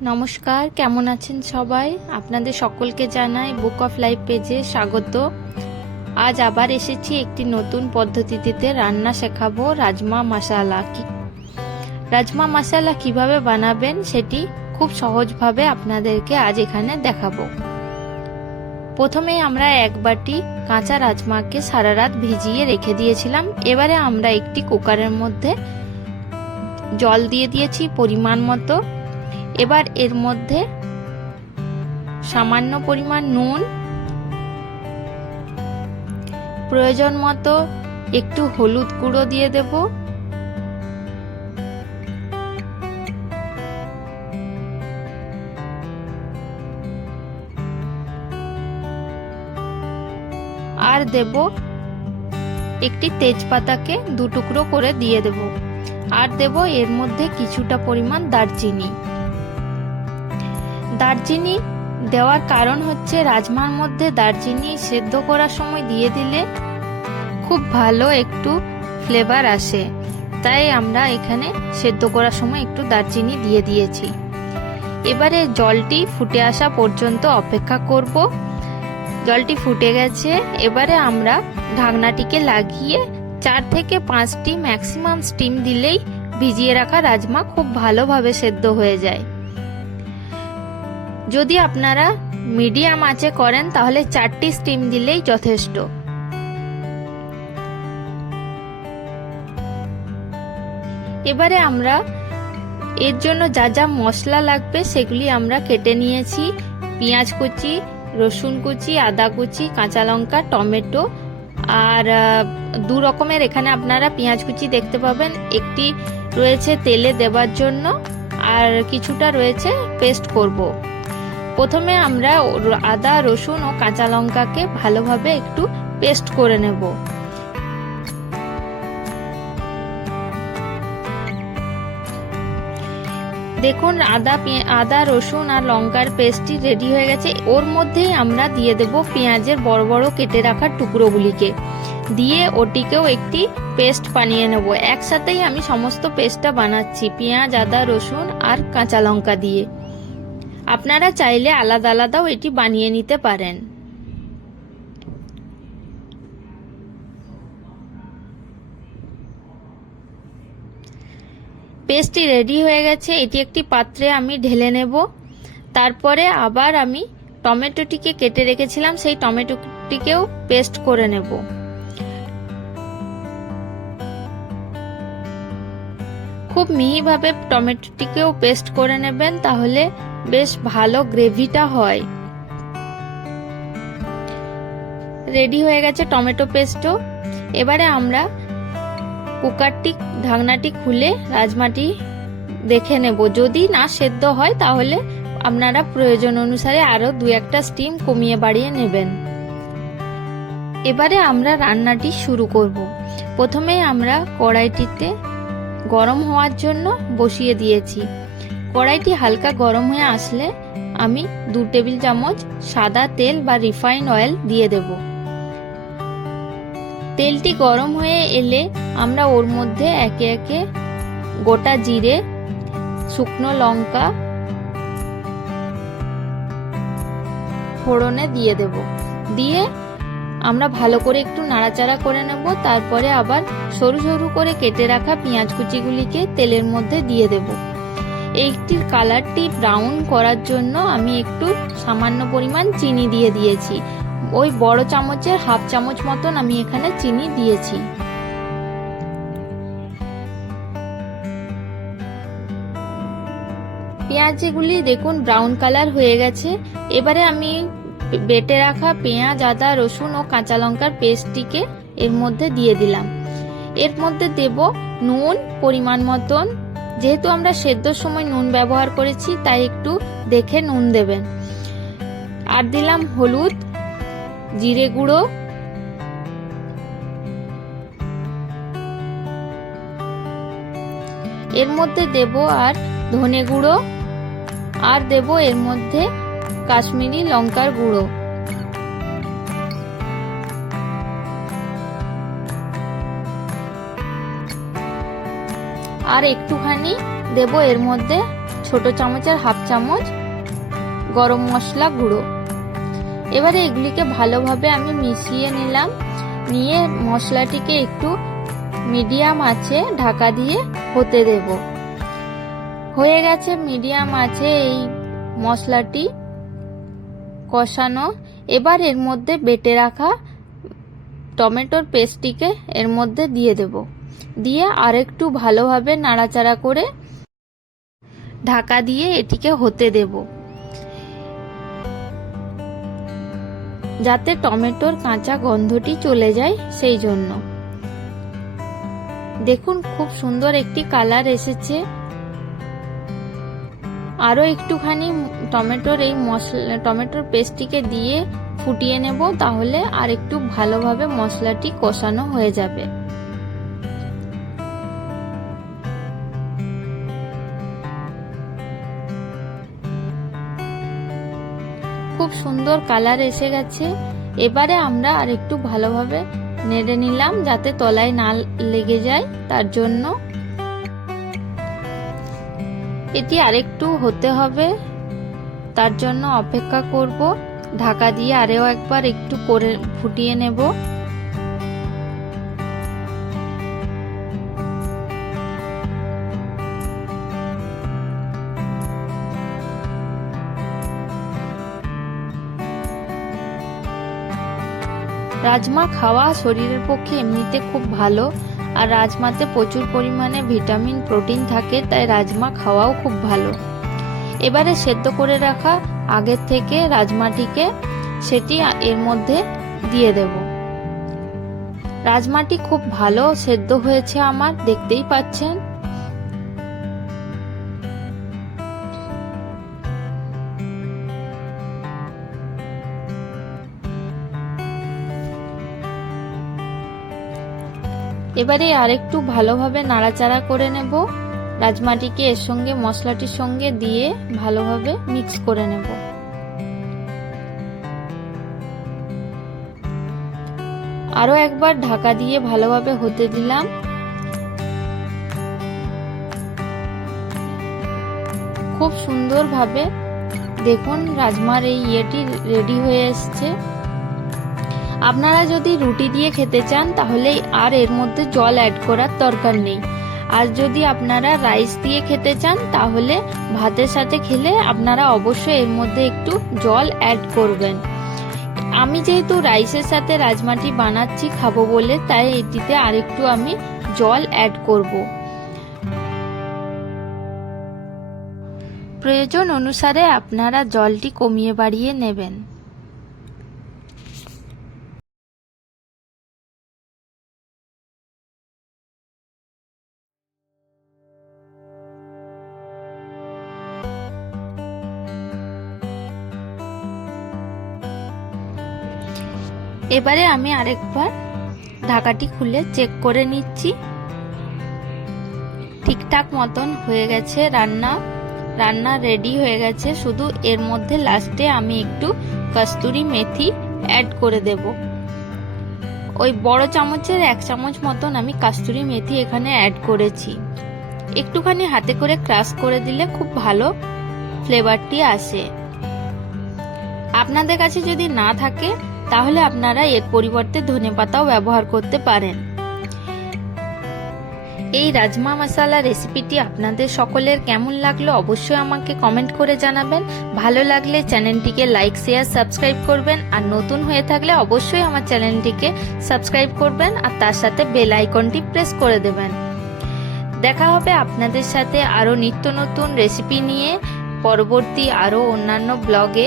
নমস্কার, কেমন আছেন সবাই? আপনাদের সকলকে জানাই বুক অফ লাইফ পেজে স্বাগত। আজ আবার এসেছি একটি নতুন পদ্ধতিতে রান্না শেখাবো রাজমা মশালা কি। রাজমা মশালা কীভাবে বানাবেন সেটি খুব সহজভাবে আপনাদেরকে আজ এখানে দেখাবো। প্রথমে আমরা এক বাটি কাঁচা রাজমাকে সারা রাত ভিজিয়ে রেখে দিয়েছিলাম। এবারে আমরা একটি কুকারের মধ্যে জল দিয়ে দিয়েছি পরিমাণ মতো। এবার এর মধ্যে সামান্য পরিমাণ নুন, প্রয়োজন মতো একটু হলুদ গুঁড়ো দিয়ে দেব। আর দেব একটি তেজপাতাকে দু টুকরো করে দিয়ে দেব। আর দেব এর মধ্যে কিছুটা পরিমাণ দারচিনি। দারচিনি দেওয়ার কারণ হচ্ছে রাজমার মধ্যে দারচিনি সেদ্ধ করার সময় দিয়ে দিলে খুব ভালো একটু ফ্লেভার আসে। তাই আমরা এখানে সেদ্ধ করার সময় একটু দারচিনি দিয়ে দিয়েছি। এবারে জলটি ফুটে আসা পর্যন্ত অপেক্ষা করব। জলটি ফুটে গেছে। এবারে আমরা ঢাকনাটিকে লাগিয়ে চার থেকে পাঁচটি ম্যাক্সিমাম স্টিম দিলেই ভিজিয়ে রাখা রাজমা খুব ভালোভাবে সেদ্ধ হয়ে যায়। যদি আপনারা মিডিয়াম আঁচে করেন, তাহলে চারটি স্টিম দিলেই যথেষ্ট। এবারে আমরা এর জন্য যা যা মশলা লাগবে, সেগুলি আমরা কেটে নিয়েছি। পেঁয়াজ কুচি, রসুন কুচি, আদা কুচি, কাঁচা লঙ্কা, টমেটো। আর দু রকমের এখানে আপনারা পেঁয়াজ কুচি দেখতে পাবেন। একটি রয়েছে তেলে দেবার জন্য, আর কিছুটা রয়েছে পেস্ট করব। প্রথমে আমরা আদা, রসুন ও কাঁচা লঙ্কাকে ভালোভাবে একটু পেস্ট করে নেব। দেখুন, আদা আদা, রসুন আর লঙ্কার পেস্টটি রেডি হয়ে গেছে। ওর মধ্যেই আমরা দিয়ে দেব পেঁয়াজের বড় বড় কেটে রাখা টুকরোগুলিকে। দিয়ে ওটিকেও একটি পেস্ট বানিয়ে নেব। একসাথেই আমি সমস্ত পেস্টটা বানাচ্ছি, পেঁয়াজ, আদা, রসুন আর কাঁচা লঙ্কা দিয়ে। আপনারা চাইলে আলাদা আলাদাও এটি বানিয়ে নিতে পারেন। পেস্টটি রেডি হয়ে গেছে, এটি একটি পাত্রে আমি ঢেলে নেব। তারপরে আবার আমি টমেটোটিকে কেটে রেখেছিলাম, সেই টমেটোটিকেও পেস্ট করে নেব। খুব মিহিভাবে টমেটোটিকেও পেস্ট করে নেবেন, তাহলে বেশ ভালো গ্রেভিটা হয়। রেডি হয়ে গেছে টমেটো পেস্টও। এবারে আমরা কুকারটি, ঢাকনাটি খুলে রাজমাটি দেখে নেব। যদি না সেদ্ধ হয়, তাহলে আপনারা প্রয়োজন অনুসারে আরও দু একটা স্টিম কমিয়ে বাড়িয়ে নেবেন। এবারে আমরা রান্নাটি শুরু করব। প্রথমে আমরা কড়াইটিতে গরম হওয়ার জন্য বসিয়ে দিয়েছি। কড়াইটি হালকা গরম হয়ে আসলে আমি দু টেবিল চামচ সাদা তেল বা রিফাইন অয়েল দিয়ে দেব। তেলটি গরম হয়ে এলে আমরা ওর মধ্যে একে একে গোটা জিরে, শুকনো লঙ্কা, ফোড়নে দিয়ে দেব। দিয়ে আমরা ভালো করে একটু নাড়াচাড়া করে নেব, তারপরে আবার সরু সরু করে কেটে রাখা পেঁয়াজ কুচিগুলিকে তেলের মধ্যে দিয়ে দেব। এইটির কালারটি ব্রাউন করার জন্য আমি একটু সামান্য পরিমাণ চিনি দিয়ে দিয়েছি। ওই বড় চামচের হাফ চামচ মতন আমি এখানে চিনি দিয়েছি। পেঁয়াজগুলি দেখুন ব্রাউন কালার হয়ে গেছে। এবারে আমি বেটে রাখা পেঁয়াজ, আদা, রসুন ও কাঁচা লঙ্কার পেস্টটিকে এর মধ্যে দিয়ে দিলাম। এর মধ্যে দেব নুন পরিমাণ মতন যেহেতু আমরা সেদ্ধর সময় নুন ব্যবহার করেছি, তাই একটু দেখে নুন দেবেন। আর দিলাম হলুদ, জিরে গুঁড়ো। এর মধ্যে দেব আর ধনে গুঁড়ো। আর দেব এর মধ্যে কাশ্মীরি লঙ্কার গুঁড়ো। আর একটুখানি দেব এর মধ্যে ছোট চামচের হাফ চামচ গরম মশলা গুঁড়ো। এবারে এগুলিকে ভালোভাবে আমি মিশিয়ে নিলাম। নিয়ে মশলাটিকে একটু মিডিয়াম আছে ঢাকা দিয়ে হতে দেব। হয়ে গেছে মিডিয়াম আছে এই মশলাটি কষানো। এবার এর মধ্যে বেটে রাখা টমেটোর পেস্টটিকে এর মধ্যে দিয়ে দেব। দিয়ে আরেকটু ভালোভাবে নাড়াচাড়া করে ঢাকা দিয়ে এটিকে হতে দেব। যাতে টমেটোর কাঁচা গন্ধটি চলে যায় সেই জন্য। দেখুন খুব সুন্দর একটি কালার এসেছে। আরও একটুখানি টমেটোর এই মশলা, টমেটোর পেস্টটিকে দিয়ে ফুটিয়ে নেব, তাহলে আর একটু ভালোভাবে মশলাটি কষানো হয়ে যাবে। খুব সুন্দর কালার এসে গেছে। এবারে আমরা আর একটু ভালোভাবে নেড়ে নিলাম যাতে তলায় না লেগে যায়, তার জন্য। এটি আরেকটু হতে হবে, তার জন্য অপেক্ষা করব। ঢাকা দিয়ে আরেও একবার একটু করে ফুটিয়ে নেব। রাজমা খাওয়া শরীরের পক্ষে এমনিতে খুব ভালো, আর রাজমাতে প্রচুর পরিমাণে ভিটামিন, প্রোটিন থাকে, তাই রাজমা খাওয়াও খুব ভালো। এবারে সেদ্ধ করে রাখা আগের থেকে রাজমাটিকে, সেটি এর মধ্যে দিয়ে দেব। রাজমাটি খুব ভালো সেদ্ধ হয়েছে আমার, দেখতেই পাচ্ছেন। এবারে আরেকটু ভালোভাবে নাড়াচাড়া করে নেব। রাজমাটিকে এর সঙ্গে, মশলাটির সঙ্গে দিয়ে ভালোভাবে মিক্স করে নেব। আরও একবার ঢাকা দিয়ে ভালোভাবে হতে দিলাম। খুব সুন্দরভাবে দেখুন, রাজমার এই ইয়েটি রেডি হয়ে এসছে। আপনারা যদি রুটি দিয়ে খেতে চান, তাহলে আর এর মধ্যে জল অ্যাড করার দরকার নেই। আর যদি আপনারা রাইস দিয়ে খেতে চান, তাহলে ভাতের সাথে খেলে আপনারা অবশ্যই এর মধ্যে একটু জল অ্যাড করবেন। আমি যেহেতু রাইসের সাথে রাজমাটি বানাচ্ছি, খাব বলে, তাই এটিতে আরেকটু আমি জল অ্যাড করব। প্রয়োজন অনুসারে আপনারা জলটি কমিয়ে বাড়িয়ে নেবেন। এবারে আমি আরেকবার ঢাকাটি খুলে চেক করে নিচ্ছি। ঠিকঠাক মতন হয়ে গেছে রান্না। রান্না রেডি হয়ে গেছে। শুধু এর মধ্যে লাস্টে আমি একটু কস্তুরি মেথি অ্যাড করে দেব। ওই বড় চামচের এক চামচ মতন আমি কাস্তুরি মেথি এখানে অ্যাড করেছি। একটুখানি হাতে করে ক্রাশ করে দিলে খুব ভালো ফ্লেভারটি আসে। আপনাদের কাছে যদি না থাকে তাহলে আপনারা এর পরিবর্তে ধনে পাতাও ব্যবহার করতে পারেন। এই রাজমা মশালা রেসিপিটি আপনাদের সকলের কেমন লাগল অবশ্যই আমাকে কমেন্ট করে জানাবেন। ভালো লাগলে চ্যানেলটিকে লাইক, শেয়ার, সাবস্ক্রাইব করবেন আর নতুন হয়ে থাকলে অবশ্যই আমার চ্যানেলটিকে সাবস্ক্রাইব করবেন আর তার সাথে বেল আইকনটি প্রেস করে দেবেন। দেখা হবে আপনাদের সাথে আরও নিত্য নতুন রেসিপি নিয়ে। পরবর্তী আরও অন্যান্য ব্লগে।